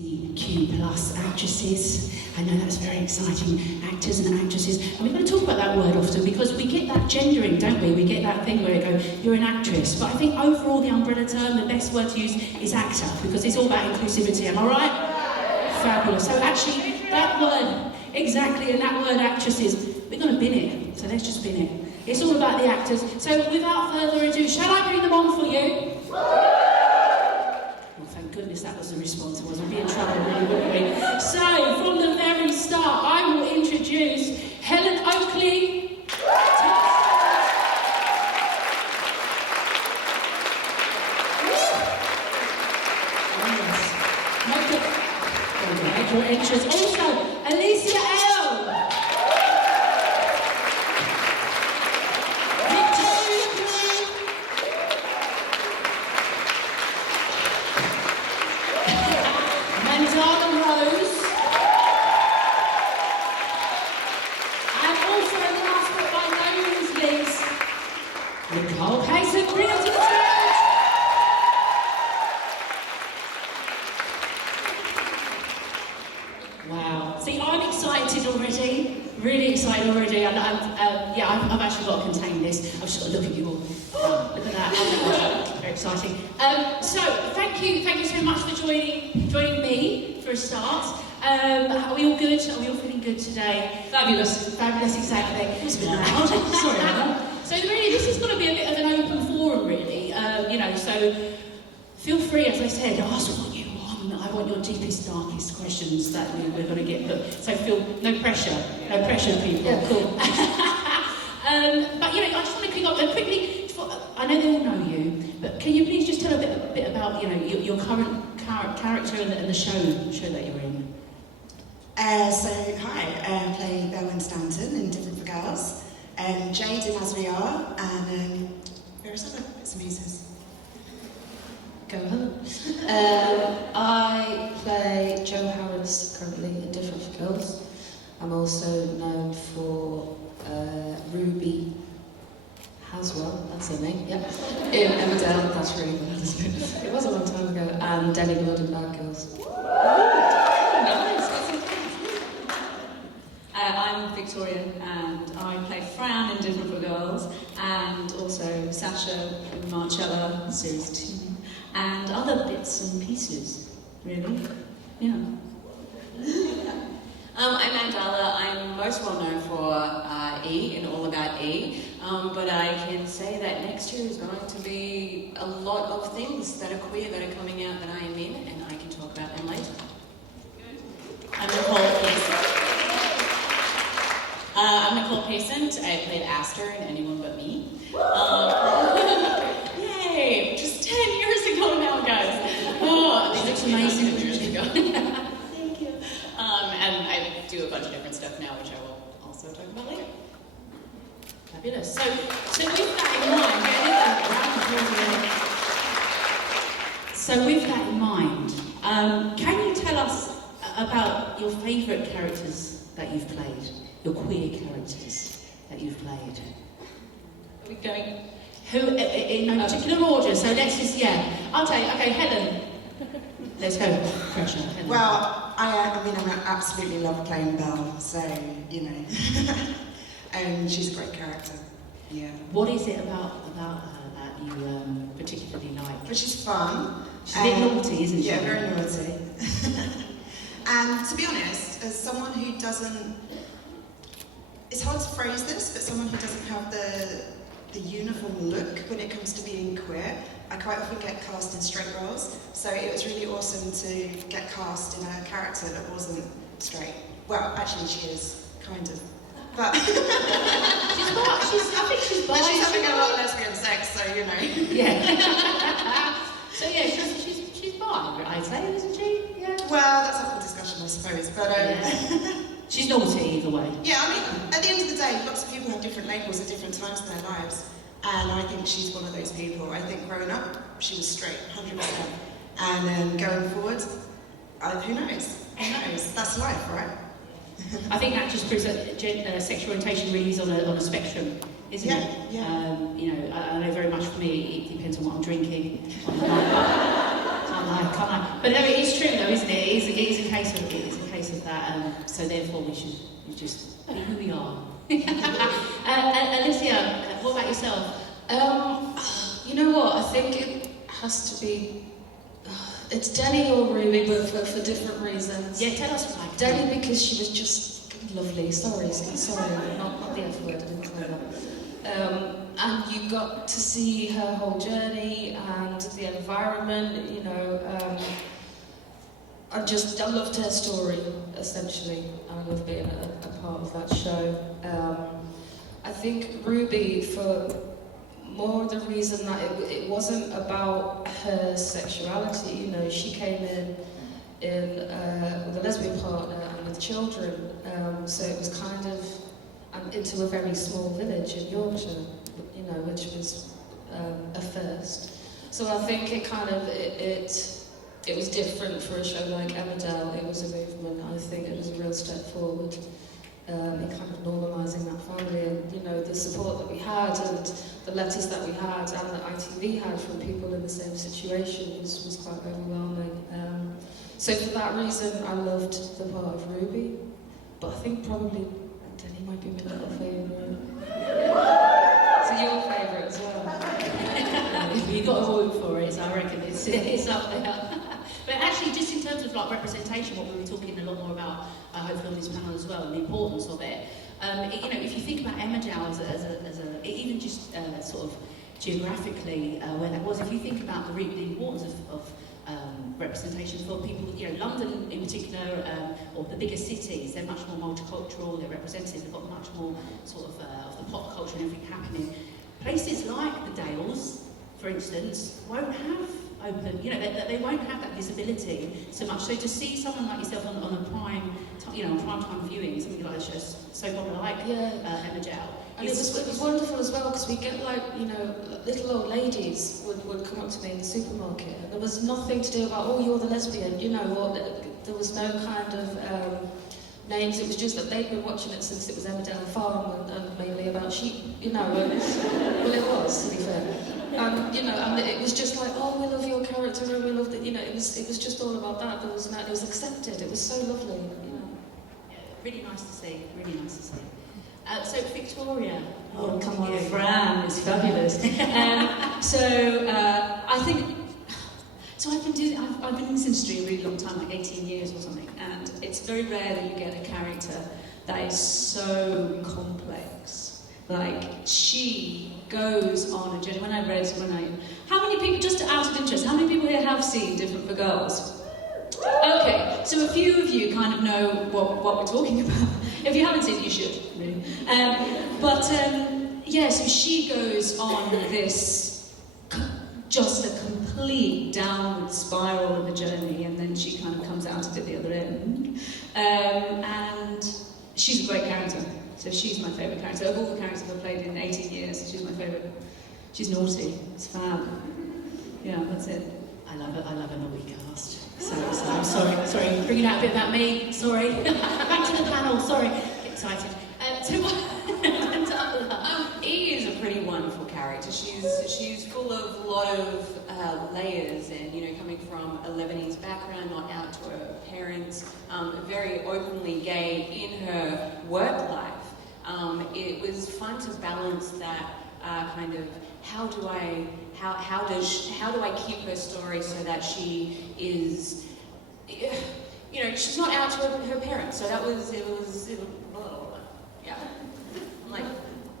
LGBTQ plus actresses. I know that's very exciting, actors and actresses. And we're going to talk about that word often because we get that gendering, don't we? We get that thing where we go, you're an actress. But I think overall the umbrella term, the best word to use is actor because it's all about inclusivity, am I right? Fabulous. So actually, that word, exactly, and that word actresses, we're going to bin it. So let's just bin it. It's all about the actors. So without further ado, shall I bring them on for you? Well, thank goodness that was the response. I was be in trouble, really, wouldn't we? So, from the very start, I will introduce Helen Oakleigh. Make your entrance. Also, Alicya. Nicole, Pacent, bring us to the stage! Wow. See, I'm excited already. Really excited already. I've actually got to contain this. I've just got to look at you all. Oh, look at that. Oh my gosh. Very exciting. So, thank you so much for joining me for a start. Are we all good? Are we all feeling good today? Fabulous. Fabulous, exactly. It's been loud. Sorry about that. So really, this is going to be a bit of an open forum, really. So feel free, as I said, ask what you want. I want your deepest, darkest questions that we're going to get put. So feel no pressure, people. Yeah, cool. But I just want to kick off quickly. I know they all know you, but can you please just tell a bit about your current character and the show that you're in? I play Belle Stanton in Different for Girls. Jade in As We Are, and various other bits and pieces. Go on. I play Jo Harris currently in Different for Girls. I'm also known for Ruby Haswell, that's her name, yeah. In Emmerdale, that's really bad, isn't it? It was a long time ago. And Denny Blood in Bad Girls. Nice, that's okay. I'm Victoria and I play Fran in Different for Girls and also Sasha in Marcella Series 2 and other bits and pieces, really. Yeah. I'm Mandahla. I'm most well known for E in All About E, but I can say that next year is going to be a lot of things that are queer that are coming out that I am in, and I can talk about them later. I'm Nicole Pacent. I played Aster in Anyone But Me. Yay! Just 10 years ago now, guys. Oh, it looks amazing. 10 years ago. Thank you. And I do a bunch of different stuff now, which I will also talk about later. Fabulous. So with that in mind, can you tell us about your favourite characters that you've played? Your queer characters that you've played? Are we going? Who, in no particular order, so let's just, I'll tell you, okay, Helen. Let's go, pressure, Helen. Well, I absolutely love playing Belle, so, and she's a great character, yeah. What is it about her that you particularly like? But she's fun. She's a bit naughty, isn't she? Yeah, very naughty. And to be honest, as someone who doesn't, it's hard to phrase this, but someone who doesn't have the uniform look when it comes to being queer, I quite often get cast in straight roles, so it was really awesome to get cast in a character that wasn't straight. Well, actually she is, kind of. But I think she's bi. But she's having a lot of lesbian sex, so Yeah. So she's bi, I'd say, isn't she? Yeah. Well, that's up for discussion, I suppose, but she's naughty either way. Yeah, at the end of the day, lots of people have different labels at different times in their lives. And I think she's one of those people. I think growing up, she was straight, 100%. And going forward, who knows? Who knows? That's life, right? I think that just proves that sexual orientation really is on a spectrum. isn't Yeah, it? yeah. You know, I know very much for me, it depends on what I'm drinking. Can't lie. But no, it is true though, isn't it? It is a case of that. So therefore, we just be who we are. Alicya, what about yourself? You know what? I think it has to be. It's Denny or Ruby, but for different reasons. Yeah, tell us why. Denny because she was just lovely. Sorry, not the F word. I didn't say that. And you got to see her whole journey and the environment. You know, I loved her story essentially. I love being a part of that show. I think Ruby for more the reason that it wasn't about her sexuality. You know, she came in with a lesbian partner and with children, so it was kind of into a very small village in Yorkshire, you know, which was a first. So I think it kind of it was different for a show like Emmerdale. It was a movement. I think it was a real step forward in kind of normalising that family, and you know, the support that we had and the letters that we had and that ITV had from people in the same situation was quite overwhelming. So for that reason, I loved the part of Ruby, but I think probably Denny might be my little favourite. So your favourite as well. You've got to vote for it, so I reckon it's up there. But actually, just in terms of like representation, what we were talking a lot more about, hopefully on this panel as well, and the importance of it. You know, if you think about Emmerdale as a even just sort of geographically where that was, if you think about the importance of representation for people, you know, London in particular, or the bigger cities, they're much more multicultural, they're represented, they've got much more sort of the pop culture and everything happening. Places like the Dales, for instance, won't have open, you know, they won't have that visibility so much. So to see someone like yourself on a prime, you know, prime time viewing, something like a show so popular like Emmerdale. And it was wonderful as well, because we get like, you know, little old ladies would come up to me in the supermarket, and there was nothing to do about, oh, you're the lesbian, you know, or there was no kind of names. It was just that they'd been watching it since it was Emmerdale Farm and mainly about sheep, you know. Well, it was, to be fair. You know, and it was just like, oh, we love your character, and we love that, you know. It was just all about that. There was no, it was accepted. It was so lovely, you know. Yeah, really nice to see. Really nice to see. So Victoria. Oh, come on, Fran, it's fabulous. I think. So I've been in this industry a really long time, like 18 years or something, and it's very rare that you get a character that is so complex. Like, she goes on a journey. How many people, just out of interest, how many people here have seen Different for Girls? Okay, so a few of you kind of know what we're talking about. If you haven't seen it, you should, really. So she goes on this just a complete downward spiral of a journey, and then she kind of comes out of it the other end. And she's a great character. So she's my favourite character. Of all the characters I've played in 18 years, she's my favourite. She's naughty. It's fab. Yeah, that's it. I love a naughty cast. So I'm sorry, bringing out a bit about me. Sorry. Back to the panel. Sorry, excited. E is a pretty wonderful character. She's full of a lot of layers, and you know, coming from a Lebanese background, not out to her parents, very openly gay in her work life. It was fun to balance that kind of how do I keep her story so that she is, you know, she's not out to her parents. So it was yeah. I'm like,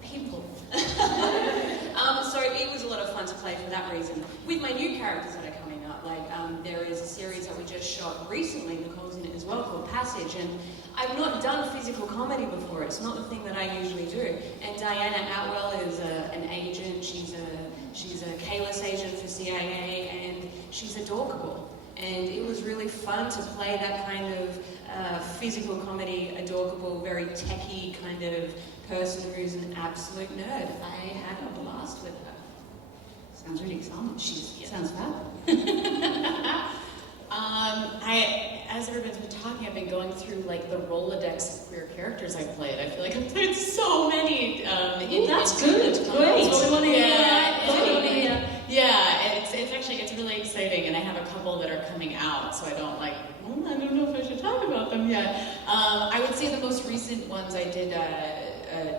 people. So it was a lot of fun to play for that reason. With my new characters that are coming up, like there is a series that we just shot recently, Nicole's in it as well, called Passage, and I've not done physical comedy before. It's not the thing that I usually do. And Diana Atwell is an agent. She's a K-less agent for CIA, and she's adorkable. And it was really fun to play that kind of physical comedy, adorkable, very techie kind of person who's an absolute nerd. I had a blast with her. Sounds really exciting. Sounds fab. As everyone's been talking, I've been going through like the Rolodex of queer characters I've played. I feel like I've played so many in that That's good. Great. That's what we want to hear. Yeah. That's what we want to hear. Yeah, it's actually, it's really exciting, and I have a couple that are coming out, so I don't like, I don't know if I should talk about them yet. I would say the most recent ones, I did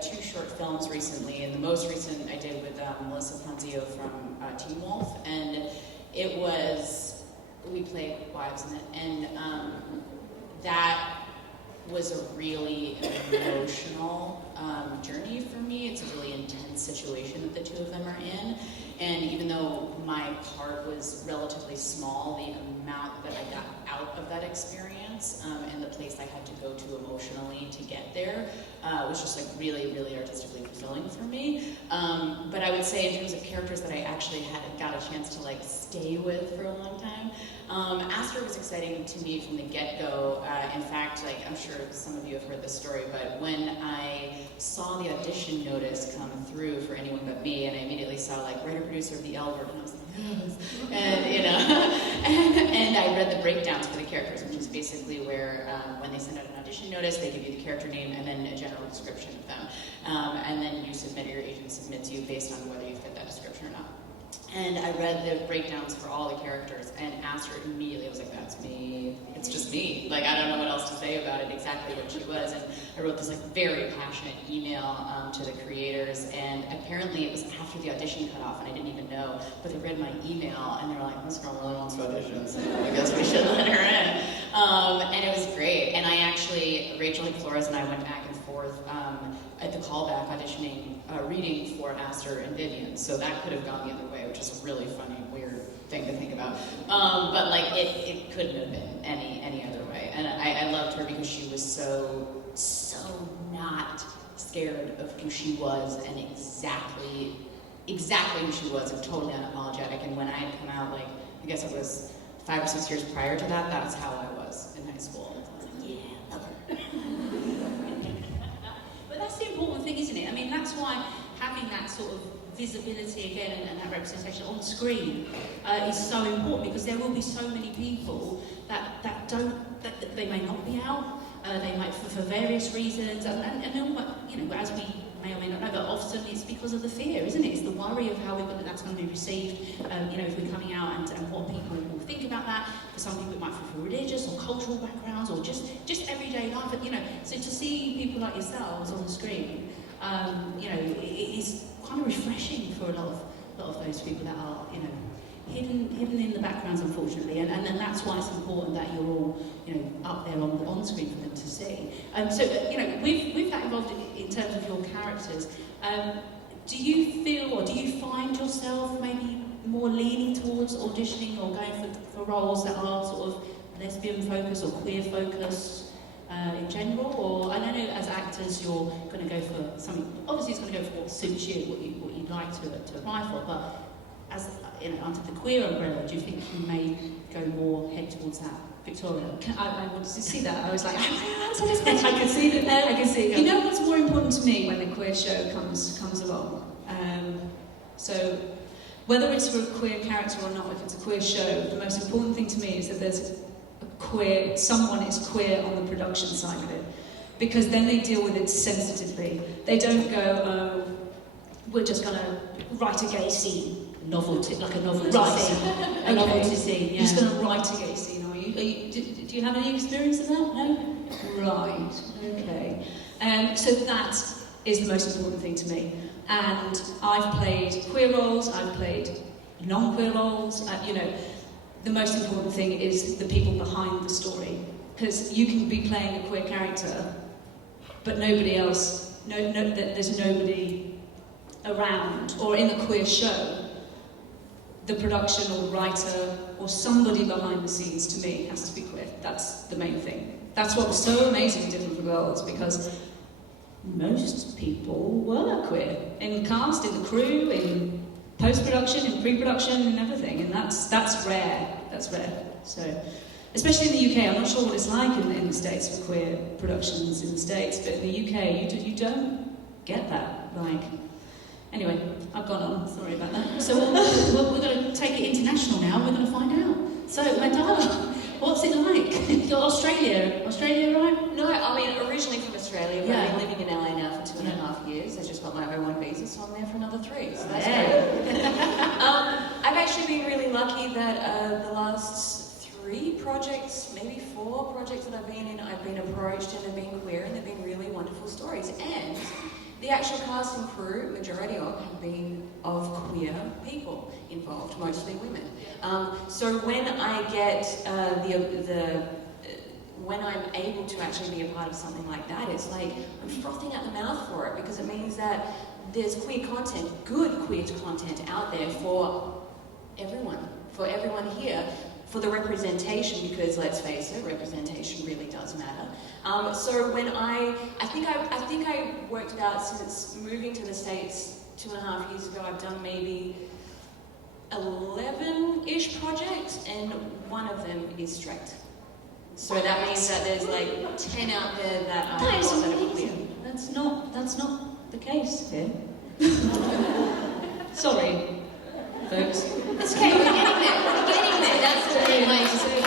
2 short films recently, and the most recent I did with Melissa Ponzio from Teen Wolf, and it was, we played wives in it, and that was a really emotional journey for me. It's a really intense situation that the two of them are in. And even though my part was relatively small, the amount that I got out of that experience and the place I had to go to emotionally to get there was just like really, really artistically fulfilling for me. But I would say in terms of characters that I actually got a chance to like stay with for a long time, Aster was exciting to me from the get-go. In fact, like I'm sure some of you have heard this story, but when I saw the audition notice come through for Anyone But Me, and I immediately saw like writer-producer of the L Word, and I was like, yes. And you know, and I read the breakdowns for the characters, which is basically where when they send out an audition notice, they give you the character name and then a general description of them, and then you submit, or your agent submits you based on whether you fit that description or not. And I read the breakdowns for all the characters and asked her immediately, I was like, that's me, it's just me. Like, I don't know what else to say about it, exactly what she was. And I wrote this like very passionate email to the creators, and apparently it was after the audition cut off, and I didn't even know, but they read my email, and they were like, this girl really wants to audition, so I guess we should let her in. And it was great. And I actually, Rachel Flores and I went back and forth at the callback auditioning, reading for Aster and Vivian, so that could have gone the other way, which is a really funny, weird thing to think about. But like, it couldn't have been any other way. And I loved her because she was so not scared of who she was, and exactly who she was, and totally unapologetic. And when I had come out, like, I guess it was 5 or 6 years prior to that, that's how I was in high school. I was like, yeah, love her. But that's the important thing, isn't it? I mean, that's why having that sort of visibility again and that representation on screen is so important, because there will be so many people that they may not be out, they might for various reasons, and you know, as we may or may not know, but often it's because of the fear, isn't it? It's the worry of how that's going to be received, you know, if we're coming out, and what people will think about that. For some people it might be for religious or cultural backgrounds, or just everyday life, but, you know, so to see people like yourselves on the screen, you know, it is kind of refreshing for a lot of those people that are, you know, hidden in the backgrounds, unfortunately, and that's why it's important that you're all, you know, up there on screen for them to see. So, you know, with that involved in terms of your characters, do you feel, or do you find yourself maybe more leaning towards auditioning or going for roles that are sort of lesbian focused or queer focused in general? Or I don't know, as actors, you're going to go for something. Obviously, it's going to go for what suits you, what you'd like to apply for, but as, you know, under the queer umbrella, do you think you may go more head towards that? Victoria? I wanted to see that. I was like, I can see that. I can see it. You know what's more important to me when a queer show comes along? So whether it's for a queer character or not, if it's a queer show, the most important thing to me is that there's someone is queer on the production side of it, because then they deal with it sensitively. They don't go, oh, we're just going to write a gay scene. Novelty, like a novelty Right. scene. A novelty scene, yeah. You're just going to write a gay scene, are you? Do you have any experience of that? No? Right, okay. So that is the most important thing to me. And I've played queer roles, I've played non-queer roles, you know, the most important thing is the people behind the story. Because you can be playing a queer character, but nobody else, there's nobody around, or in the queer show, the production or the writer or somebody behind the scenes, to me, has to be queer. That's the main thing. That's what was so amazing in Different for Girls, because most people were queer. In the cast, in the crew, in post-production, in pre-production, and everything. And that's rare. That's rare. So, especially in the UK, I'm not sure what it's like in the States for queer productions in the States, but in the UK, you don't get that. Like, anyway, I've gone on. Sorry about that. So we're going to take it international now. We're going to find out. So, Mandahla, What's it like? You're Australia, right? No, I mean, originally from Australia, but Yeah. I've been living in LA now for 2.5 years. I just got my O1 visa, so I'm there for another 3. So that's great. I've actually been really lucky that the last 3 projects, maybe 4 projects that I've been in, I've been approached and they've been queer and they've been really wonderful stories. And the actual cast and crew, majority of, have been of queer people involved, mostly women. So when I get when I'm able to actually be a part of something like that, it's like I'm frothing at the mouth for it, because it means that there's queer content, good queer content out there for everyone here, for the representation, because let's face it, representation really does matter. So when I think I worked out, since moving to the States 2.5 years ago, I've done maybe 11-ish projects, and one of them is straight. So that means that there's like 10 out there that That is are queer. amazing. That's not the case here. Sorry, folks. It's okay, we're getting there. That's the main way to say it.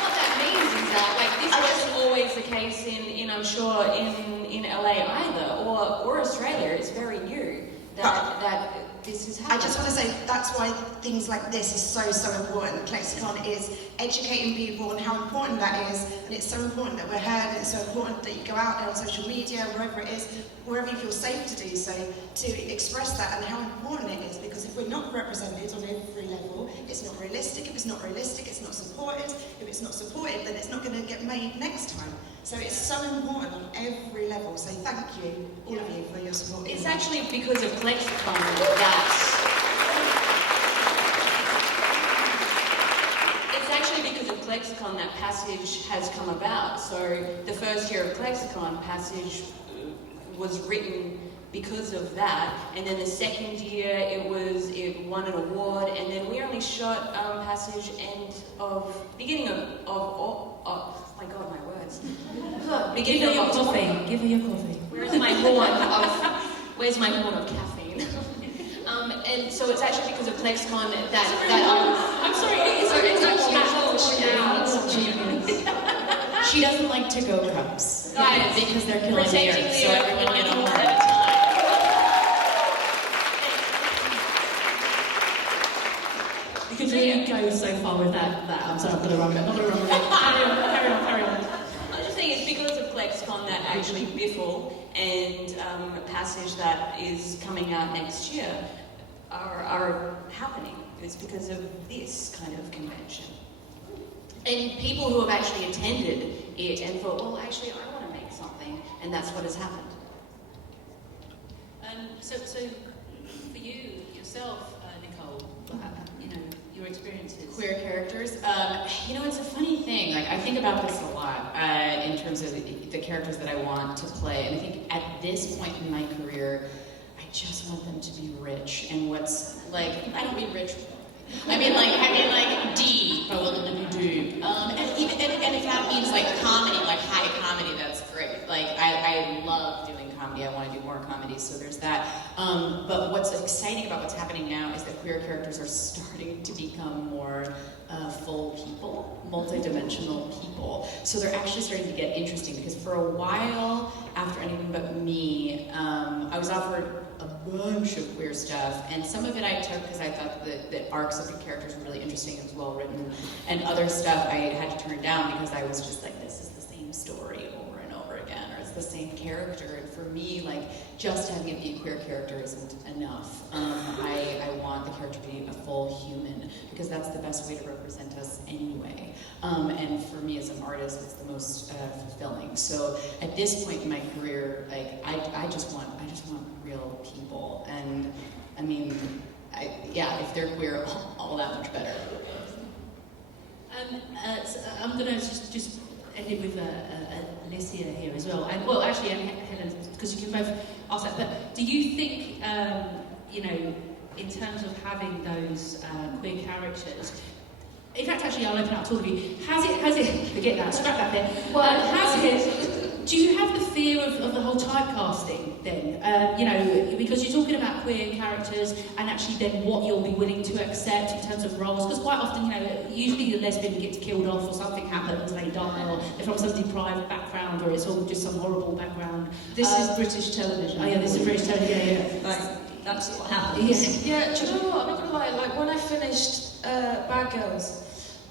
What that means is that, like, this wasn't always the case in I'm sure, in LA either, or Australia. It's very new that this is happening. I just want to say that's why things like this is so important. ClexaCon is educating people on how important that is, and it's so important that we're heard, and it's so important that you go out there on social media, wherever it is, wherever you feel safe to do so, to express that and how important it is, because if we're not represented on every level, it's not realistic. If it's not realistic, it's not supported. If it's not supported, then it's not going to get made next time. So it's so important on every level. So thank you, all of you, for your support. It's actually because of ClexaCon that Passage has come about. So the first year of ClexaCon, Passage was written because of that, and then the second year it won an award, and then we only shot Passage beginning of oh my god, my words. Give her your coffee. Give her your coffee. Where's my horn of caffeine? And so it's actually because of ClexaCon that I'm sorry, she doesn't like to-go cups. Guys, because they're killing the protecting earth, the so earth everyone one get a at horn. a time. You could really go so far with that. I'm sorry, I'm not gonna run with it. Carry on. I'm just saying it's because of ClexaCon that actually Biffle and Passage that is coming out next year are happening. It's because of this kind of convention. And people who have actually attended it and thought, well, actually, I want to make something, and that's what has happened. So for you yourself, Nicole, your experiences. Queer characters. It's a funny thing. Like, I think about this a lot in terms of the characters that I want to play. And I think at this point in my career, I just want them to be rich. And what's like, I don't mean rich. I mean like deep. I want them to be deep. And if that means like comedy, like high comedy, that's great. Like I love doing comedy. I want to do more comedy. So there's that. But what's exciting about what's happening now is that queer characters are starting to become more full people, multi-dimensional people. So they're actually starting to get interesting, because for a while, after Anything But Me, I was offered a bunch of queer stuff, and some of it I took because I thought that arcs of the characters were really interesting and was well written, and other stuff I had to turn down because I was just like, this is the same story over and over again, or it's the same character, and for me, like, just having it be a queer character isn't enough. I want the character to be a full human, because that's the best way to represent us anyway. And for me as an artist, it's the most fulfilling. So at this point in my career, like, I just want real people. And I mean, if they're queer, all that much better. So I'm going to just end it with Alicya here as well. And well, actually, and Helen, because you can both ask that. But do you think, in terms of having those queer characters? In fact, actually, I'll open up to all of you. Has it? Forget that. Scrap that bit. Well, do you have the fear of the whole typecasting then? We because you're talking about queer characters and actually then what you'll be willing to accept in terms of roles, because quite often, usually the lesbian gets killed off or something happens, they die, or they're from some deprived background, or it's all just some horrible background. This is British television. Oh yeah, this is British television, Like, that's what happens. Yeah, do you know what? I'm not gonna lie. Like when I finished Bad Girls,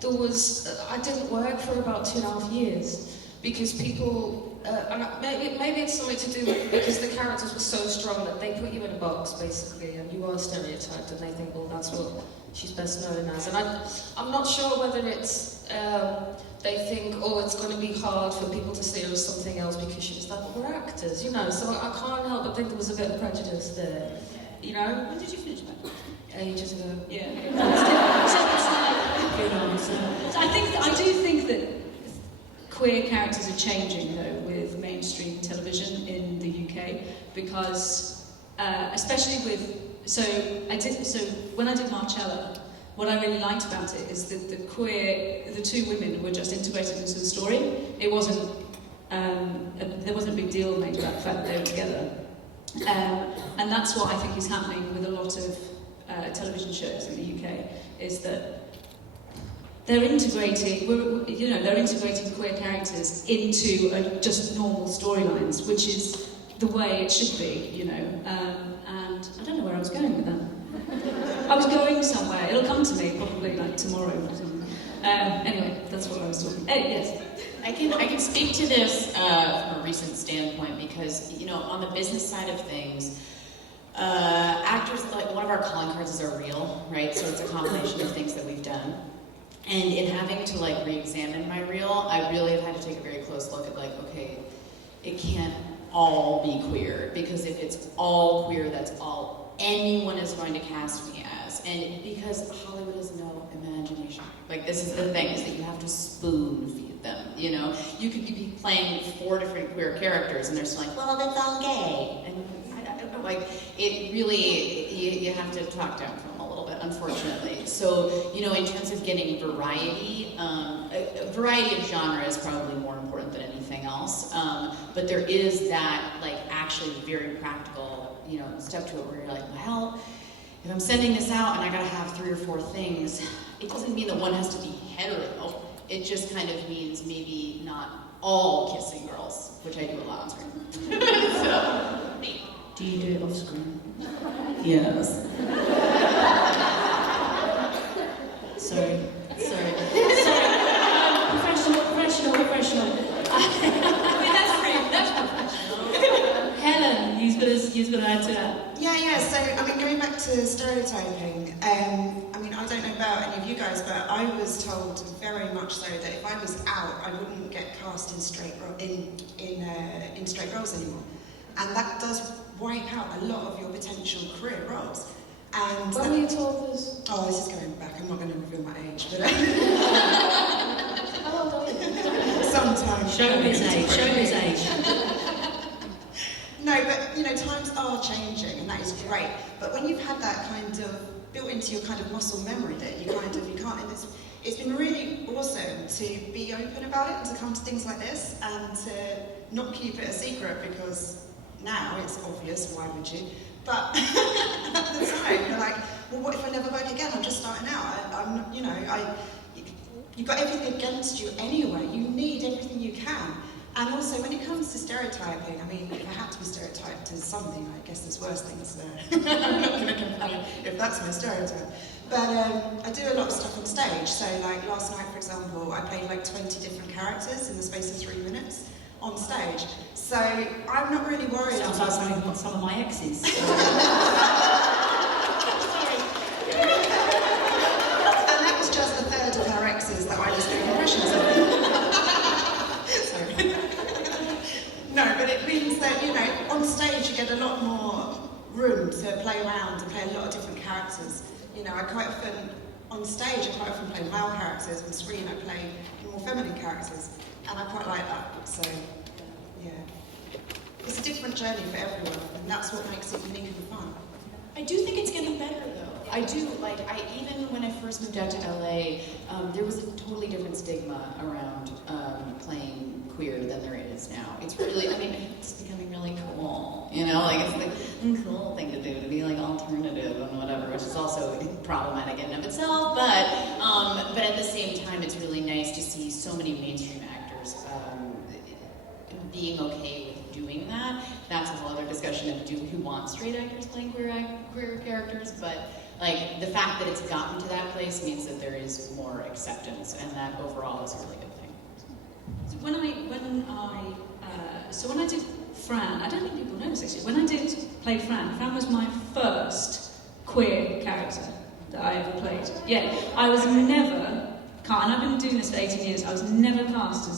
I didn't work for about 2.5 years because people. Maybe it's something to do with because the characters were so strong that they put you in a box basically, and you are stereotyped, and they think, well, that's what she's best known as. And I'm not sure whether it's they think, oh, it's going to be hard for people to see her as something else because she's like, well, we're actors, So I can't help but think there was a bit of prejudice there, When did you finish that? Ages ago. Yeah. Good answer. So I do think that queer characters are changing though with mainstream television in the UK because especially with when I did Marcella, what I really liked about it is that the two women were just integrated into the story. It wasn't there wasn't a big deal made about the fact that they were together, and that's what I think is happening with a lot of television shows in the UK is that they're integrating queer characters into just normal storylines, which is the way it should be, and I don't know where I was going with that. I was going somewhere. It'll come to me probably like tomorrow or something. Anyway, that's what I was talking. Yes. I can speak to this from a recent standpoint because, on the business side of things, actors, like one of our calling cards is our reel, right? So it's a combination of things that we've done. And in having to re-examine my reel, I really have had to take a very close look at okay, it can't all be queer, because if it's all queer, that's all anyone is going to cast me as. And because Hollywood has no imagination. This is the thing, is that you have to spoon feed them, You could be playing 4 different queer characters and they're still well, that's all gay. And it really, you have to talk down to them a little bit, unfortunately. So, in terms of getting variety, a variety of genre is probably more important than anything else. But there is that, actually very practical, step to it where you're well, if I'm sending this out and I gotta have 3 or 4 things, it doesn't mean that one has to be hetero. It just kind of means maybe not all kissing girls, which I do a lot on screen. So, Do you do it off screen? yes. Sorry. Professional. That's professional. Helen, you've got to add to that. Yeah, so, going back to stereotyping, I don't know about any of you guys, but I was told very much so that if I was out, I wouldn't get cast in straight roles anymore. And that does wipe out a lot of your potential career roles. And When were you told this? Oh, this is going back. I'm not going to reveal my age, but How old are you? sometimes. Show his age. No, but times are changing, and that is great. But when you've had that kind of built into your kind of muscle memory that you can't, and it's been really awesome to be open about it and to come to things like this and to not keep it a secret, because now it's obvious, why would you? But at the time, you're well, what if I never work again? I'm just starting out. You've got everything against you anyway. You need everything you can. And also, when it comes to stereotyping, if I had to be stereotyped as something, I guess there's worse things there. I'm not going to complain if that's my stereotype. But I do a lot of stuff on stage. So, last night, for example, I played 20 different characters in the space of 3 minutes on stage. So, I'm not really worried. Sounds like some of my exes. And that was just a third of our exes that I was doing impressions of. Sorry. No, but it means that, on stage you get a lot more room to play around and play a lot of different characters. I quite often, on stage, I quite often play male characters. On screen, I play more feminine characters. And I quite like that. So, yeah. It's a different journey for everyone, and that's what makes it unique and fun. I do think it's getting better though. I do, even when I first moved out to LA, there was a totally different stigma around playing queer than there is now. It's really, it's becoming really cool, it's the cool thing to also problematic in and of itself, but at the same time, it's really nice to see so many mainstream actors being okay with doing that. That's a whole other discussion of who wants straight actors playing queer characters, but like the fact that it's gotten to that place means that there is more acceptance, and that overall is a really good thing. So when I did Fran, I don't think people know this actually. When I did play Fran was my first queer character that I ever played. Yeah, I was never cast, and I've been doing this for 18 years. I was never cast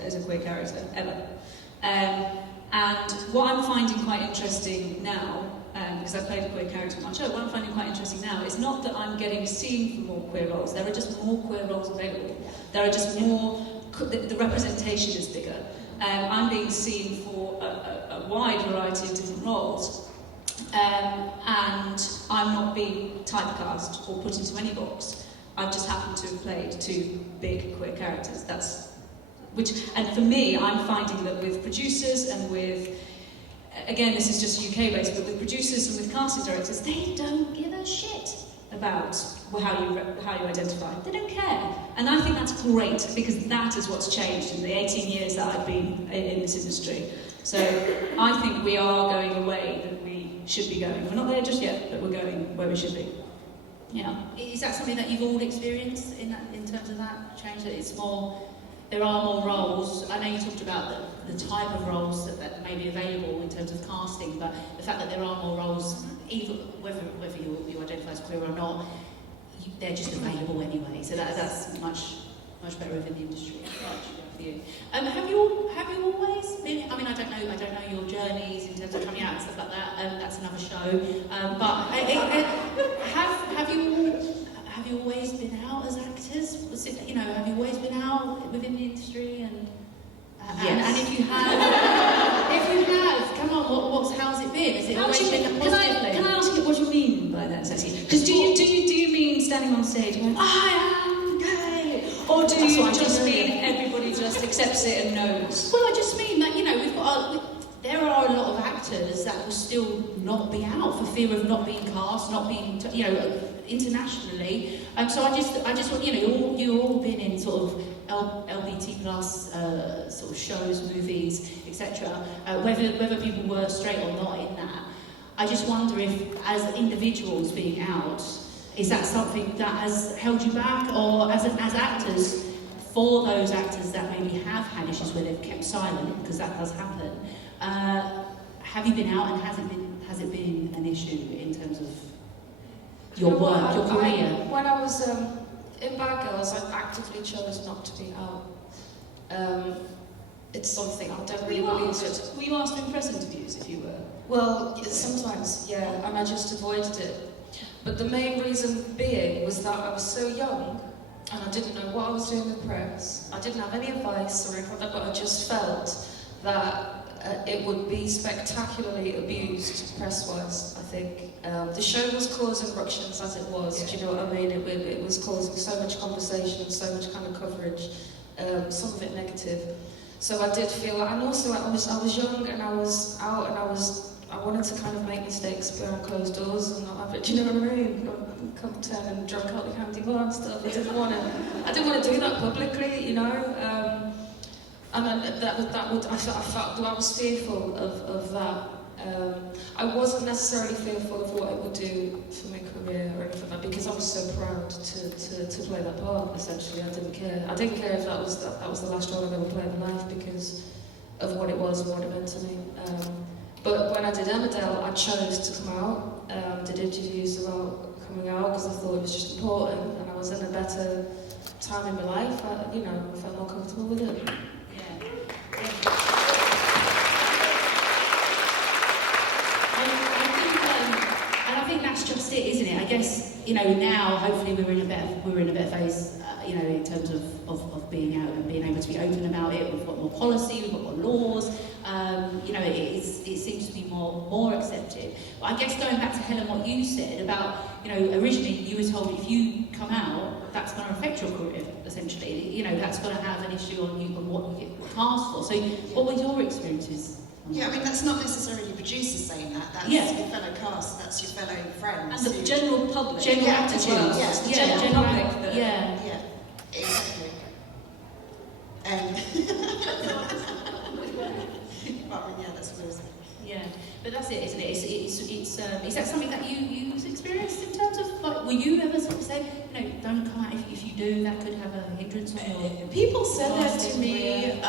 as a queer character ever. And what I'm finding quite interesting now, because I've played a queer character in my show, what I'm finding quite interesting now is not that I'm getting seen for more queer roles. There are just more queer roles available. There are just more. The representation is bigger. I'm being seen for a wide variety of different roles, and I'm not being typecast or put into any box. I just happen to have played two big queer characters. And for me, I'm finding that with producers and with, again, this is just UK based, but with producers and with casting directors, they don't give a shit about how you identify. They don't care. And I think that's great, because that is what's changed in the 18 years that I've been in this industry. So I think we are going the way that we should be going. We're not there just yet, but we're going where we should be. Yeah. Is that something that you've all experienced in terms of that change? That it's more, there are more roles. I know you talked about the type of roles that may be available in terms of casting, but the fact that there are more roles, even whether you identify as queer or not, they're just available anyway. So that's much better within the industry. For you. Have you always been? I mean, I don't know your journeys in terms of coming out and stuff like that. That's another show. But have you always been out as actors? Was it, have you always been out within the industry? Yes. And if you have, come on, how's it been? Has it always been a positive thing? Can I ask you what you mean by that, Ceci? Because do you mean standing on stage going, I am gay? Or do you just mean everybody just accepts it and knows? Well, I just mean that, there are a lot of actors that will still not be out for fear of not being cast, not being, internationally. So I just want, you've all been in sort of LGBT plus sort of shows, movies, etc. Whether people were straight or not in that, I just wonder if, as individuals being out, is that something that has held you back, or as actors, for those actors that maybe have had issues where they've kept silent, because that does happen. Have you been out, and has it been an issue in terms of your work, your career? When I was in Bad Girls, I actively chose not to be out. It's something I don't really believe it. Were you asked in press interviews if you were? Well, sometimes, yeah, and I just avoided it. But the main reason being was that I was so young, and I didn't know what I was doing with press. I didn't have any advice or anything, but I just felt that it would be spectacularly abused press-wise, I think. The show was causing ructions as it was, do you know what I mean? It was causing so much conversation, so much kind of coverage, some of it negative. So I did feel that, and also I was young and I was out and I wanted to kind of make mistakes behind closed doors and not have it, do you know what I mean? Come turning drunk out the candy bar and stuff. I didn't want to do that publicly, and I felt I was fearful of that. I wasn't necessarily fearful of what it would do for my career or anything like that, because I was so proud to play that part. Essentially, I didn't care. I didn't care if that was the last role I've ever played in life, because of what it was and what it meant to me. But when I did Emmerdale, I chose to come out. Did interviews about coming out because I thought it was just important, and I was in a better time in my life. I felt more comfortable with it. I think that's just it, isn't it? I guess now hopefully we're in a better phase, in terms of being out and being able to be open about it. We've got more policy, we've got more laws. It seems to be more accepted. But I guess going back to Helen, what you said about originally you were told if you come out, that's going to affect your career essentially. That's going to have an issue on you on what you get cast for. So what were your experiences? Yeah, I mean, that's not necessarily producers saying that. that. That's Yeah. your fellow cast, that's your fellow friends. And the general public. General Yeah, attitudes. as well. It's the Yeah, general public that... Yeah. Yeah, exactly. But yeah, that's what it is. Yeah, but that's it, isn't it? Is that something that you've experienced in terms of, like, were you ever sort of said, don't come out if you do, that could have a hindrance on your... People said that to me.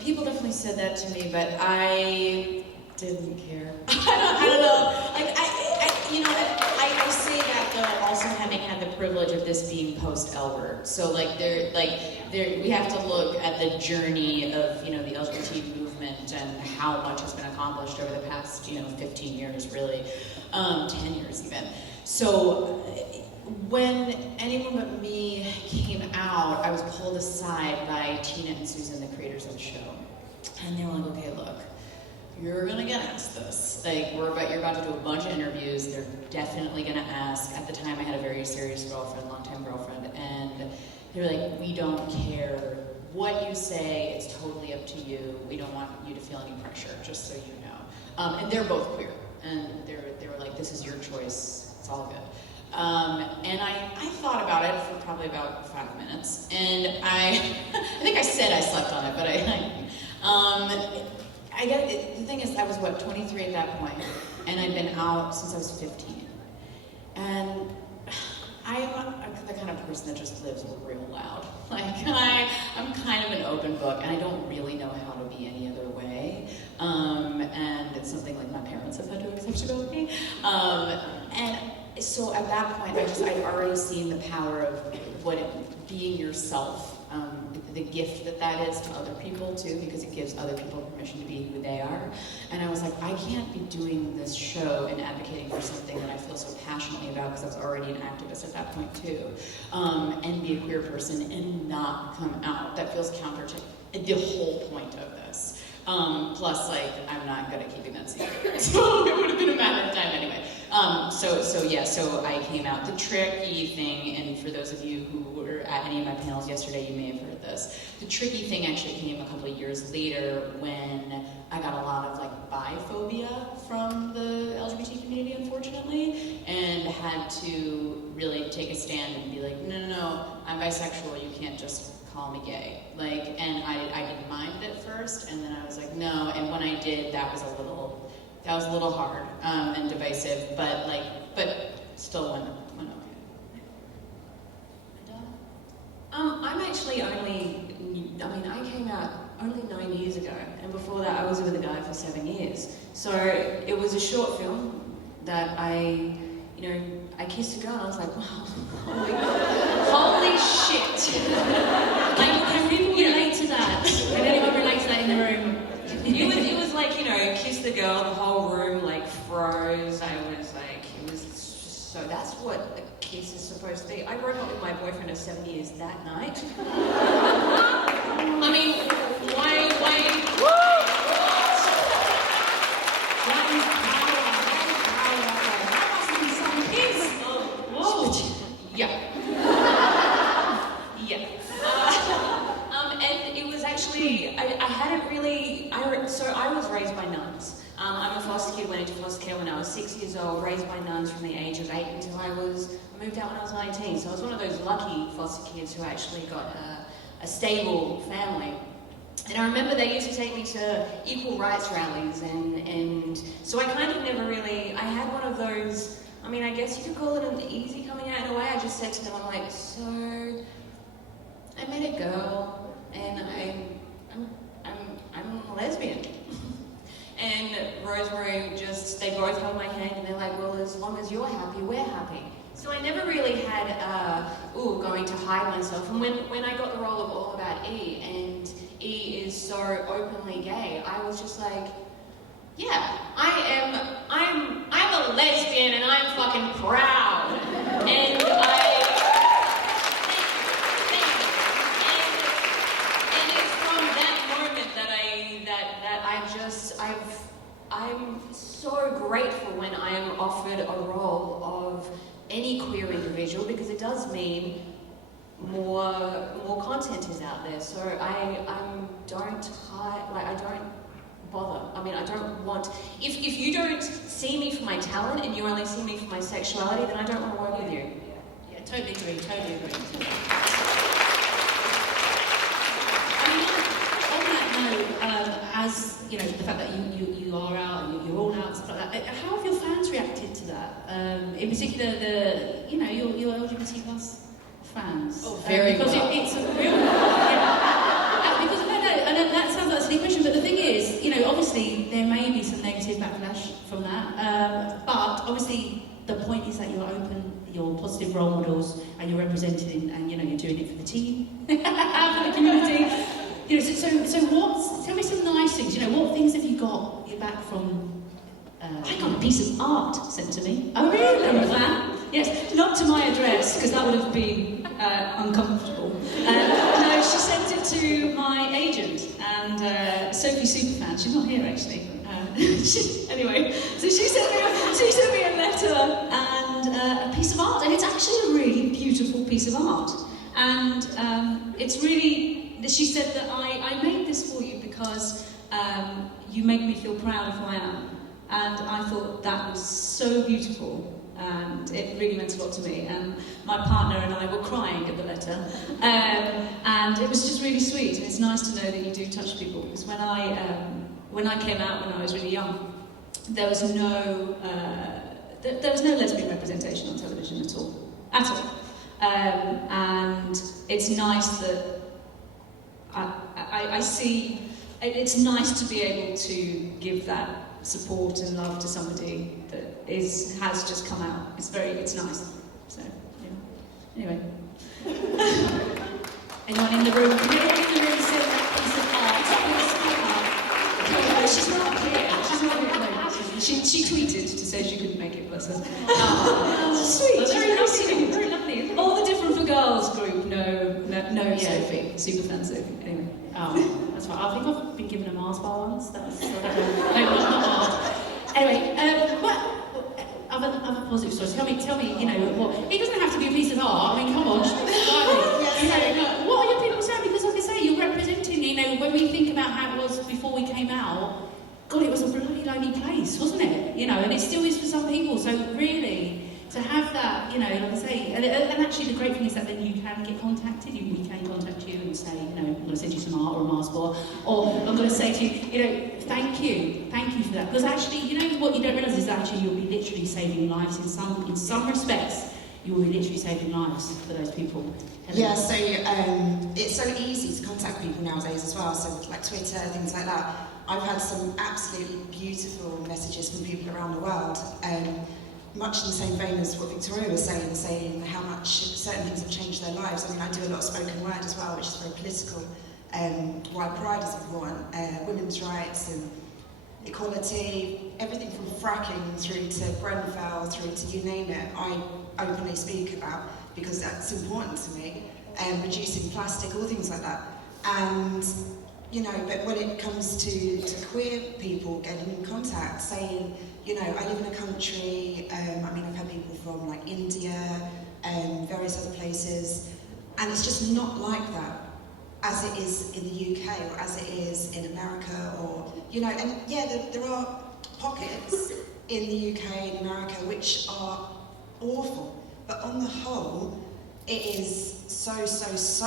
People definitely said that to me, but I didn't care. I don't know. Like I say that though, also having had the privilege of this being post Elbert. So we have to look at the journey of the LGBT movement and how much has been accomplished over the past 15 years, really, 10 years even. So when anyone but me came out, I was pulled aside by Tina and Susan, the creators of the show, and they were like, "Okay, look, you're gonna get asked this. Like, you're about to do a bunch of interviews. They're definitely gonna ask." At the time, I had a very serious girlfriend, longtime girlfriend, and they were like, "We don't care what you say. It's totally up to you. We don't want you to feel any pressure, just so you know." And they're both queer, and they were like, "This is your choice. It's all good." And I thought about it for probably about 5 minutes, and I think I said I slept on it, but I guess the thing is, I was 23 at that point, and I'd been out since I was 15, and I'm the kind of person that just lives real loud. Like, I'm kind of an open book, and I don't really know how to be any other way, and it's something like my parents have had to accept about me, and so at that point, I'd already seen the power of being yourself, the gift that is to other people too, because it gives other people permission to be who they are. And I was like, I can't be doing this show and advocating for something that I feel so passionately about, because I was already an activist at that point too, and be a queer person and not come out. That feels counter to the whole point of this. Plus, I'm not good at keeping that secret, so it would have been a matter of time anyway. So I came out. The tricky thing, and for those of you who were at any of my panels yesterday, you may have heard this. The tricky thing actually came a couple of years later when I got a lot of biphobia from the LGBT community, unfortunately, and had to really take a stand and be like, no, I'm bisexual. You can't just call me gay. And I didn't mind it at first, and then I was like, no. And when I did, that was a little hard and divisive, but still went okay. I'm actually I came out only 9 years ago, and before that I was with a guy for 7 years. So it was a short film that I kissed a girl and I was like, wow, holy shit. Can people relate to that? Can anyone relate to that in the room? It was like, kissed the girl, the whole room froze. It was just so, that's what a kiss is supposed to be. I broke up with my boyfriend of 7 years that night. I mean, why? Yeah. Yeah. And it was actually, I hadn't really, so I was raised by nuns. I'm a foster kid, went into foster care when I was 6 years old, raised by nuns from the age of 8 until I moved out when I was 19. So I was one of those lucky foster kids who actually got a stable family. And I remember they used to take me to equal rights rallies, and so I kind of never really, I had one of those, I guess you could call it an easy coming out in a way. I just said to them, I'm like, so I met a girl, and I'm a lesbian. And Rosemary they both held my hand, and they're like, well, as long as you're happy, we're happy. So I never really had, going to hide myself. And when I got the role of All About E, and E is so openly gay, I was just like, yeah, I'm a lesbian, and I'm fucking proud. And I'm so grateful when I am offered a role of any queer individual, because it does mean more content is out there. So I don't hide, I don't bother. I don't want, if you don't see me for my talent and you only see me for my sexuality, then I don't want to work with you. Yeah, totally agree. I mean, on that note, as you know, the fact that you are out and you're all out and stuff like that, how have your fans reacted to that? In particular, your LGBT plus fans. Oh, very because well. it's a real because and that sounds like a silly question, but the thing is, obviously there may be some negative backlash from that, but obviously the point is that you're open, you're positive role models, and you're representing, and you're doing it for the team, for the community. Tell me some nice things. What things have you got back from? I got a piece of art sent to me. Oh really? From a fan. Yes, not to my address, because that would have been uncomfortable. No, she sent it to my agent, and Sophie Superfan, she's not here actually. Anyway, so she sent me a letter and a piece of art, and it's actually a really beautiful piece of art. And it's really, she said that I made this for you because you make me feel proud of who I am. And I thought that was so beautiful. And it really meant a lot to me. And my partner and I were crying at the letter, and it was just really sweet. And it's nice to know that you do touch people. Because when I came out when I was really young, there was no lesbian representation on television at all, and it's nice that I see. It's nice to be able to give that support and love to somebody that has just come out. It's nice. So yeah. Anyway. Anyone in the room? Can anyone in the room say that piece of art? No, she's not here. She's not here. No. She tweeted to say she couldn't make it, bless her. Sweet. Well, very lovely. Very lovely. All the Different for Girls group no Sophie. Superfan Sophie. Anyway. Oh, that's right. I think I've been given a Mars bar once. That's I don't know. No, not Mars. Anyway, other positive stories. Tell me. What? It doesn't have to be a piece of art. I mean, come on. What are your people saying? Because, like I say, you're representing. When we think about how it was before we came out, God, it was a bloody lonely place, wasn't it? And it still is for some people. So really, to have that, like I say, and actually the great thing is that then you can get contacted. We can contact you and say, I'm going to send you some art or a Mars bar, or I'm going to say to you, thank you for that. Because actually, what you don't realise is that actually you'll be literally saving lives in some respects. You will be literally saving lives for those people. Helen? Yeah, so it's so easy to contact people nowadays as well. So with, like Twitter, things like that. I've had some absolutely beautiful messages from people around the world. Much in the same vein as what Victoria was saying how much certain things have changed their lives. I mean, I do a lot of spoken word as well, which is very political. Why pride is important, women's rights and equality, everything from fracking through to Grenfell, through to you name it, I openly speak about because that's important to me. Reducing plastic, all things like that. And but when it comes to queer people getting in contact, saying, I live in a country, I've had people from like India, various other places, and it's just not like that as it is in the UK or as it is in America or, and yeah, there are pockets in the UK and America which are awful, but on the whole, it is so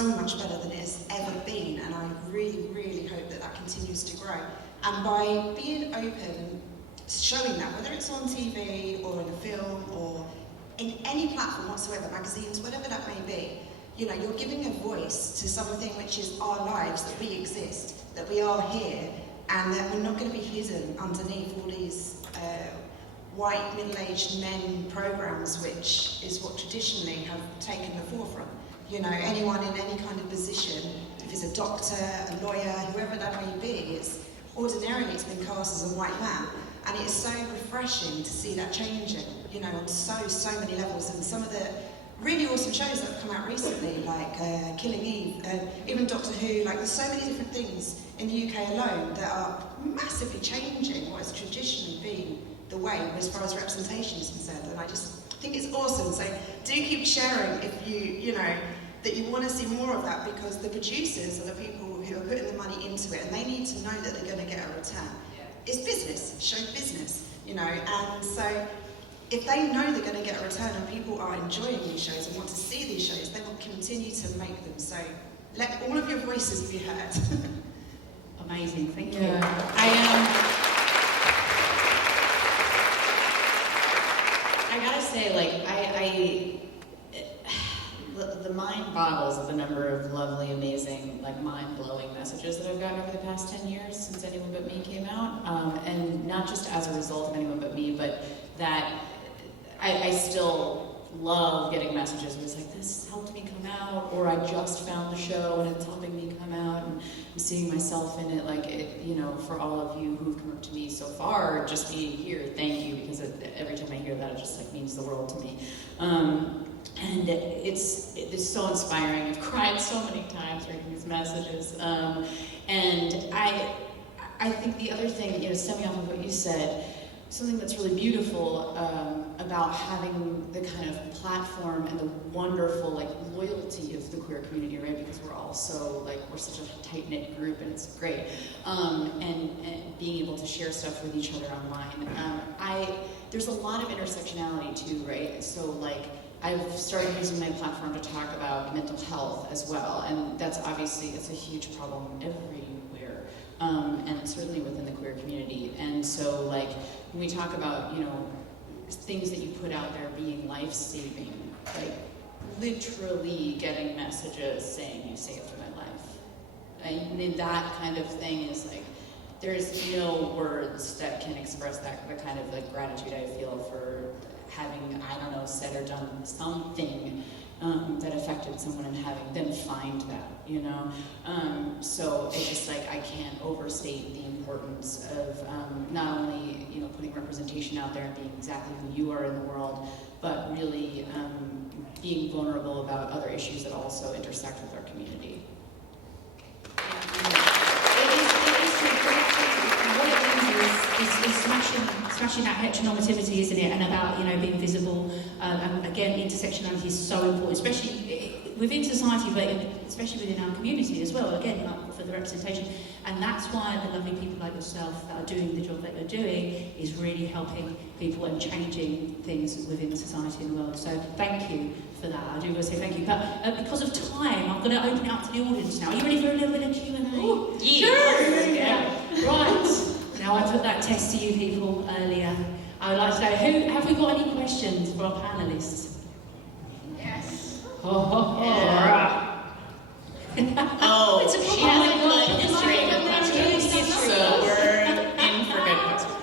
much better than it has ever been, and I really, really hope that continues to grow. And by being open, showing that, whether it's on TV or in a film or in any platform whatsoever, magazines, whatever that may be, you're giving a voice to something which is our lives, that we exist, that we are here, and that we're not going to be hidden underneath all these white middle-aged men programs, which is what traditionally have taken the forefront. Anyone in any kind of position, if it's a doctor, a lawyer, whoever that may be, ordinarily it's been cast as a white man. And it is so refreshing to see that changing, on so many levels. And some of the really awesome shows that have come out recently, like Killing Eve, even Doctor Who, there's so many different things in the UK alone that are massively changing what has traditionally been the way as far as representation is concerned. And I just think it's awesome. So do keep sharing if that you want to see more of that, because the producers are the people who are putting the money into it, and they need to know that they're going to get a return. It's business, show business. you know, and so if they know they're going to get a return and people are enjoying these shows and want to see these shows, they will continue to make them. So let all of your voices be heard. Amazing, thank you. I gotta say, like, the mind boggles at the number of lovely, amazing, like mind-blowing messages that I've gotten over the past 10 years since Anyone But Me came out. And not just as a result of Anyone But Me, but that I still love getting messages where it's like, this helped me come out, or I just found the show and it's helping me come out, and I'm seeing myself in it. Like, it, you know, for all of you who've come up to me so far, just being here, thank you, because every time I hear that, it just like means the world to me. And it's so inspiring. I've cried so many times reading these messages. And I think the other thing, you know, stemming off of what you said, something that's really beautiful about having the kind of platform and the wonderful like loyalty of the queer community, right? Because we're all so like, we're such a tight-knit group, and it's great. And being able to share stuff with each other online. There's a lot of intersectionality too, right? So like, I've started using my platform to talk about mental health as well, and that's obviously, it's a huge problem everywhere, and certainly within the queer community. And so like, when we talk about, you know, things that you put out there being life-saving, like literally getting messages saying you saved my life. I mean, that kind of thing is like, there's no words that can express that, the kind of like gratitude I feel for having, I don't know, said or done something that affected someone and having them find that, you know? So it's just like, I can't overstate the importance of not only, you know, putting representation out there and being exactly who you are in the world, but really being vulnerable about other issues that also intersect with our community. It's smashing that heteronormativity, isn't it? And about, you know, being visible. And again, intersectionality is so important, especially within society, but especially within our community as well. Again, like for the representation. And that's why the lovely people like yourself that are doing the job that you're doing is really helping people and changing things within society and the world. So thank you for that. I do want to say thank you. But because of time, I'm going to open it up to the audience now. Are you ready for a little bit of Q&A? Yes. Sure. Yeah. Right. Now, I put that test to you people earlier. I would like to know, have we got any questions for our panelists? Yes. Yeah. She has a good history with questions, so we're in for good questions.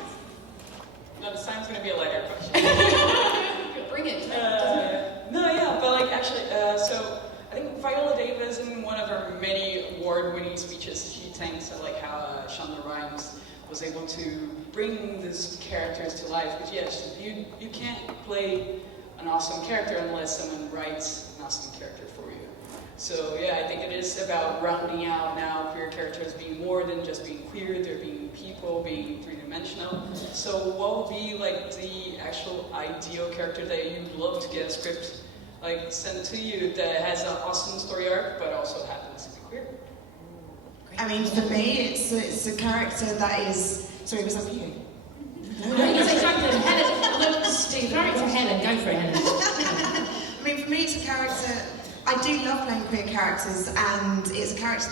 No, this time's going to be a lighter question. Bring it. But like actually, so I think Viola Davis, in one of her many award-winning speeches, she thanks like how Shonda Rhimes was able to bring these characters to life. Because yes, you can't play an awesome character unless someone writes an awesome character for you. So yeah, I think it is about rounding out now queer characters being more than just being queer, they're being people, being three-dimensional. So what would be like the actual ideal character that you'd love to get a script like sent to you that has an awesome story arc but also happens to be queer? I mean, for me, it's a character that is... Sorry, was that for you? No, you say something. Helen, character Helen, go for it, Helen. I mean, for me, it's a character... I do love playing queer characters, and it's a character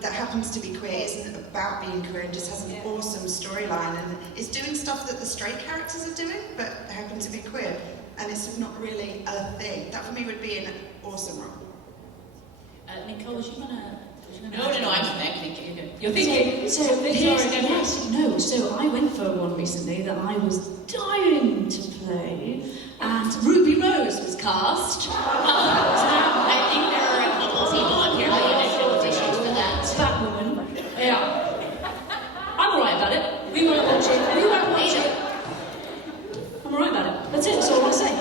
that happens to be queer, isn't about being queer, and just has an awesome storyline, and is doing stuff that the straight characters are doing, but happen to be queer, and it's not really a thing. That for me would be an awesome role. Nicole, was you gonna... No, I'm thinking. You're thinking? So I went for one recently that I was dying to play, and Ruby Rose was cast. I think there are a couple people up here who have issues with that. That woman. Yeah. I'm alright about it. We won't watch it. We won't watch it. I'm alright about it. That's it. That's all I want to say.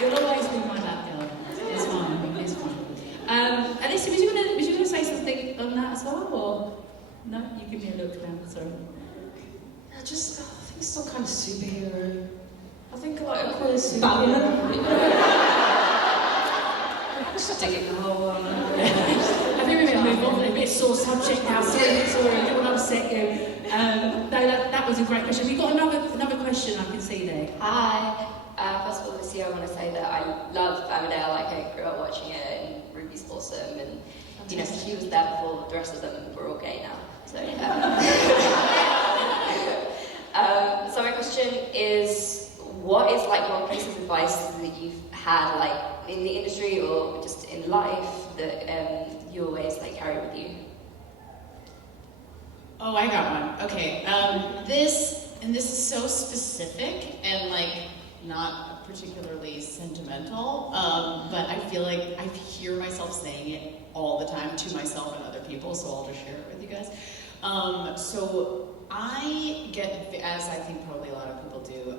You'll always be my bad girl. It's fine. It's fine. Alicya, was you gonna say something on that as well, or no? You give me a look now. Sorry. I think it's some kind of superhero. I think like a queer superhero. Just digging the hole. I think we're going to move on. A bit sore subject now. Sorry, I don't want to upset you. No, that was a great question. Have you got another question I can see there? Hi. First of all, this year I want to say that I love Emmerdale. Like, I grew up watching it, and Ruby's awesome, and you know, she was there before the rest of them were all gay now. So, so my question is, what is like one piece of advice that you've had, like in the industry or just in life, that you always like carry with you? Oh, I got one. Okay. This is so specific and like not particularly sentimental, but I feel like I hear myself saying it all the time to myself and other people, so I'll just share it with you guys. So I get, as I think probably a lot of people do,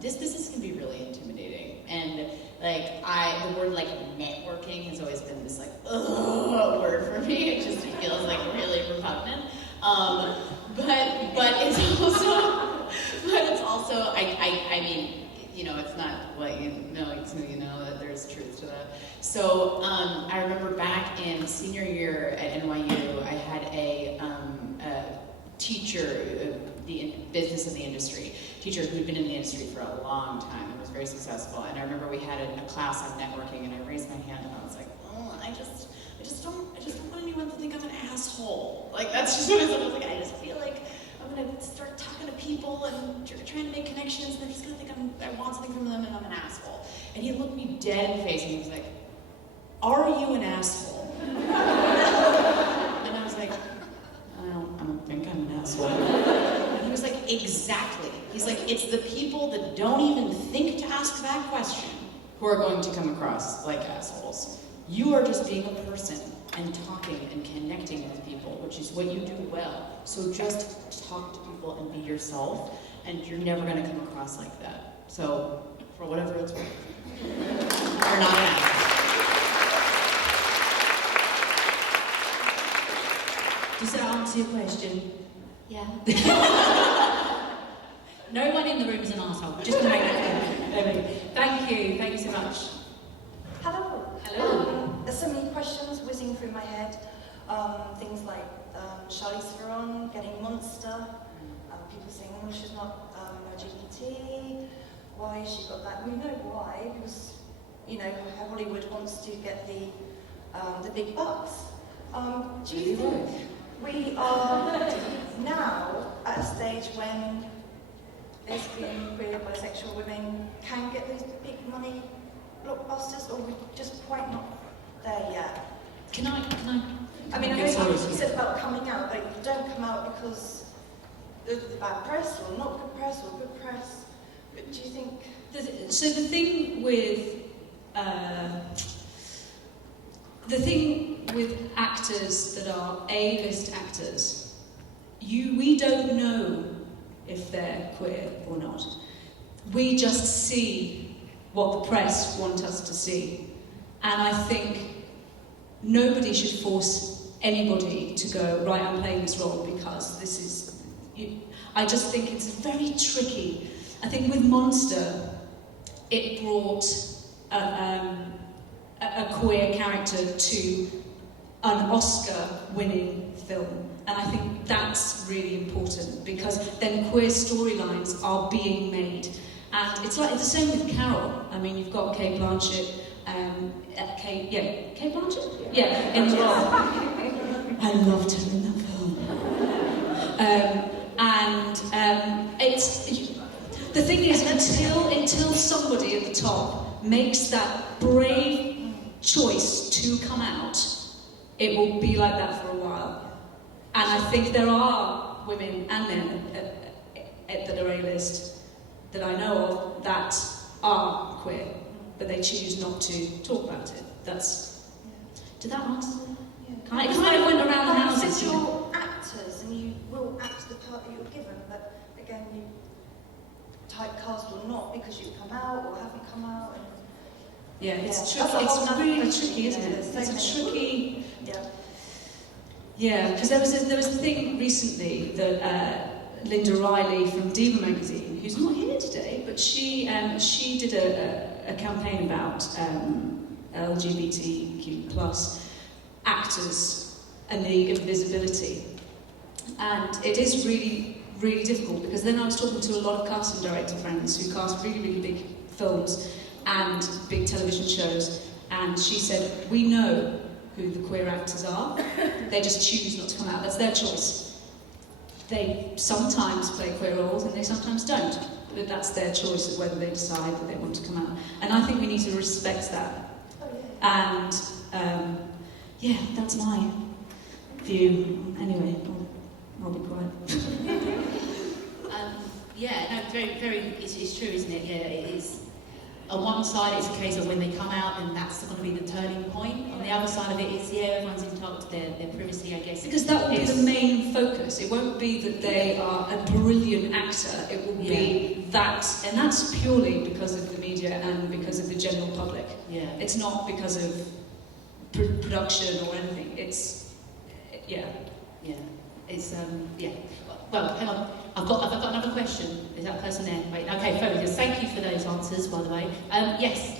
this business can be really intimidating, and like the word like networking has always been this like word for me. It just feels like really repugnant. But it's also I mean, you know, it's not what you know, it's who you know, that there's truth to that. So I remember back in senior year at NYU, I had a teacher, the business in the industry, teacher who'd been in the industry for a long time and was very successful. And I remember we had a class on networking, and I raised my hand and I was like, oh, I just don't want anyone to think I'm an asshole. Like, that's just what I was like. I just feel like I'm gonna start talking to people and trying to make connections, and they're just gonna think I want something from them and I'm an asshole. And he looked me dead in the face and he was like, are you an asshole? And I was like, I don't think I'm an asshole. And he was like, exactly. He's like, it's the people that don't even think to ask that question who are going to come across like assholes. You are just being a person and talking and connecting with people, which is what you do well. So just talk to people and be yourself, and you're never going to come across like that. So, for whatever it's worth, you're not an asshole. Does that answer your question? Yeah. No one in the room is an arsehole. Just to make that clear. Thank you so much. Hello. Hello. There's so many questions whizzing through my head. Things like Charlize Theron getting Monster. People saying, oh, she's not LGBT. Why she got that? We know why, because you know Hollywood wants to get the big bucks. Do you think we are now at a stage when lesbian, queer, bisexual women can get those big money blockbusters, or we're just quite not there yet? Can I? I mean, I know you said about coming out, but you don't come out because of the bad press, or not good press, or good press. But do you think? So the thing with actors that are A-list actors, we don't know if they're queer or not. We just see what the press want us to see. And I think nobody should force anybody to go, right, I'm playing this role because this is... I just think it's very tricky. I think with Monster, it brought a queer character to an Oscar-winning film. And I think that's really important, because then queer storylines are being made. And it's like the same with Carol. I mean, you've got Kate Blanchett, Kate Blanchett? Yeah, in the role. I loved her in that film. It's the thing is, until somebody at the top makes that brave choice to come out, it will be like that for a while. And I think there are women and men that are A-list that I know of that are queer, but they choose not to talk about it. Did that answer? Yeah. Kind of went around the houses. You're actors and you will act the part that you're given, but again, you typecast or not because you've come out or haven't come out. And yeah, it's yeah. tricky. It's really thing. tricky, isn't it? So It's a tricky. Yeah. Yeah, because there was a thing recently that Linda Riley from Diva magazine, who's not here today, but she did a campaign about LGBTQ plus actors and the invisibility. And it is really, really difficult, because then I was talking to a lot of casting director friends who cast really, really big films and big television shows, and she said, we know who the queer actors are, they just choose not to come out, that's their choice. They sometimes play queer roles and they sometimes don't, but that's their choice of whether they decide that they want to come out. And I think we need to respect that. And yeah, that's my view. Anyway, I'll be quiet. Yeah, no, very, very, it's true, isn't it? Yeah, it is. On one side, it's a case of when they come out, and that's going to be the turning point. On the other side of it is, yeah, everyone's entitled to their privacy, I guess. Because that will be the main focus. It won't be that they are a brilliant actor. It will be that, and that's purely because of the media and because of the general public. Yeah. It's not because of production or anything. It's, yeah. Yeah. It's, yeah. Well, hang on. I've got another question. Is that person there? Wait, okay, focus. Thank you for those answers, by the way. Yes?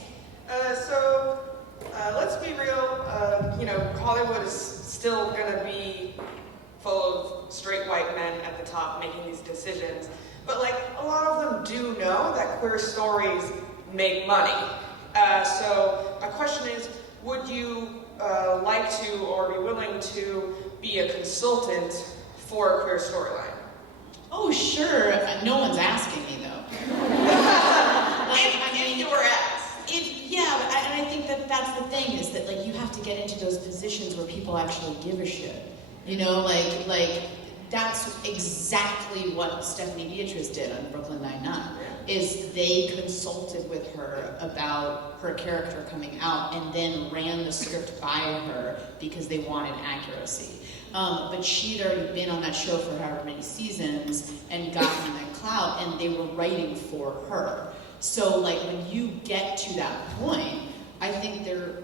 Let's be real, you know, Hollywood is still gonna be full of straight white men at the top making these decisions. But like, a lot of them do know that queer stories make money. So my question is, would you like to or be willing to be a consultant for a queer storyline? Oh, sure. No one's asking me, though. If you were asked. And I think that that's the thing, is that, like, you have to get into those positions where people actually give a shit. You know, like that's exactly what Stephanie Beatriz did on Brooklyn Nine-Nine, is they consulted with her about her character coming out and then ran the script by her because they wanted accuracy. But she'd already been on that show for however many seasons and gotten that clout, and they were writing for her. So, like, when you get to that point, I think there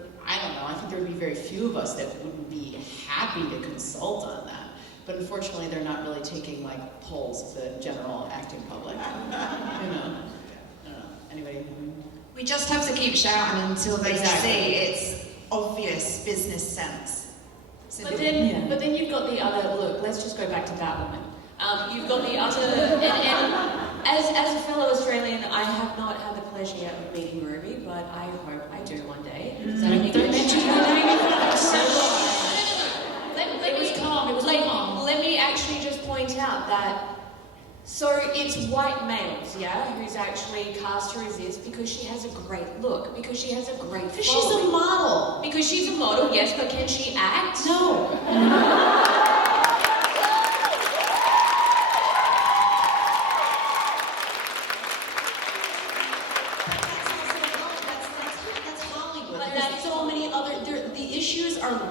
would be very few of us that wouldn't be happy to consult on that. But unfortunately, they're not really taking, like, polls of the general acting public. You know? I don't know. Anybody? We just have to keep shouting until they Exactly. see it's obvious business sense. But then you've got the other, look, let's just go back to Batwoman. You've got the other, and as a fellow Australian, I have not had the pleasure yet of meeting Ruby, but I hope I do one day. So Don't mention her name. Let me actually just point out that, so it's white males, yeah, who's actually cast her as this because she has a great look, because she has a great Because she's a model. Because she's a model, yes, but can she act? No.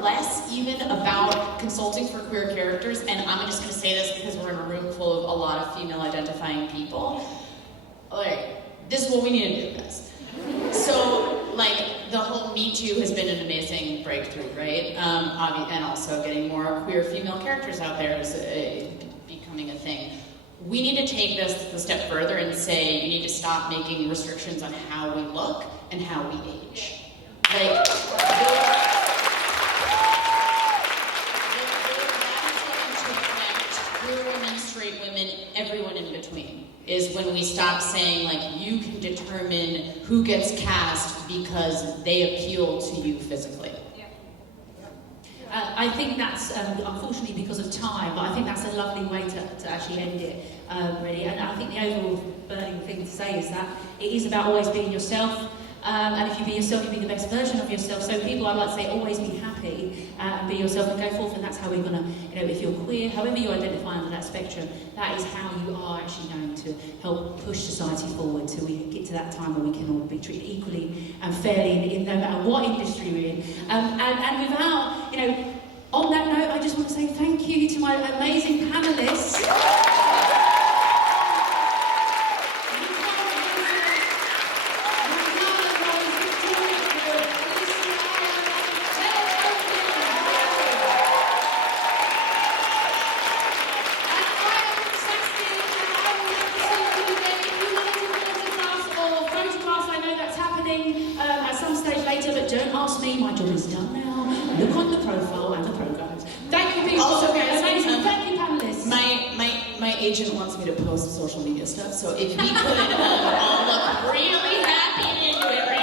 Less even about consulting for queer characters, and I'm just going to say this because we're in a room full of a lot of female identifying people. Like, this is what we need to do, guys. So, like, the whole Me Too has been an amazing breakthrough, right? And also getting more queer female characters out there is becoming a thing. We need to take this a step further and say you need to stop making restrictions on how we look and how we age. Like, everyone in between, is when we stop saying, like, you can determine who gets cast because they appeal to you physically. I think that's, unfortunately because of time, but I think that's a lovely way to actually end it, really. And I think the overall burning thing to say is that it is about always being yourself. And if you be yourself, you be the best version of yourself. So people, I like to say, always be happy and be yourself and go forth. And that's how we're going to, you know, if you're queer, however you identify under that spectrum, that is how you are actually going to help push society forward till we get to that time where we can all be treated equally and fairly in no matter what industry we're in. And without, you know, on that note, I just want to say thank you to my amazing panelists. agent wants me to post social media stuff, so if we could all look really happy in January,